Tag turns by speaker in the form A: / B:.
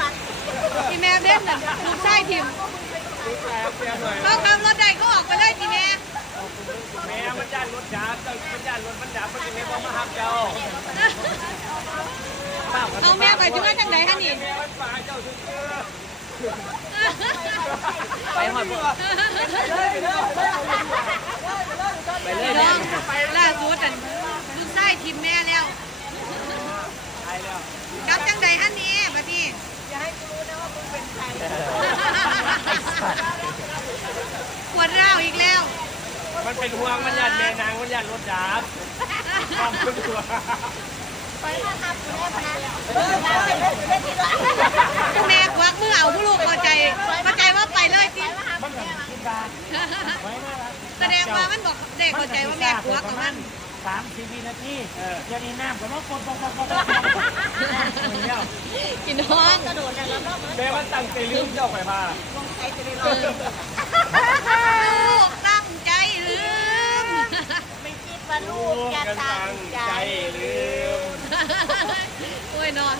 A: บเล่นน่ะลูกชายทิม
B: เสียหน่อย
A: เขาขับรถได้ก็ออกไปเลยทีแม่
B: แม่มันย่านรถจับเจ้ามันย่านรถมันจับมันจะไม่มามาหักเจ้า
A: เอาแม่ไปที่ว่าจังไดฮะนี่
B: แม่มันฝ่ายเจ้าซื้อ
C: ไปหอดบ่ไปเลย
A: น้
C: แม่
A: องล่าสุดอันลูกชายทิมแม่แล้ว
B: ตายแล้ว
A: กลับจังไดฮะนี่บัดนี้ปวดร้าวอีกแล้ว
B: มันเป็นห่วงมันย่านแม่นางมันย่านรถจับความเป็นห่วง
A: แม่ควักมือเอาผู้ลูกเข้าใจเข้าใจว่าไปเลยสิแสดงว่ามันบอกเด็กเข้าใจว่าแม่ควักกับมัน
C: สามสี่วินาทีเดี๋ยวนี้น้ำก็มาปนปนปนปน
A: พี่น้อง
B: แม่มันตั้งใจลืมเจ้าไปพา
A: ลูกตั้งใจลืม
D: ไม่คิดว่าลู
B: ลู
D: ก
B: ก
D: จะ
B: กัน
D: ตั้ง
B: ใจลืม
A: โอ้ยนอน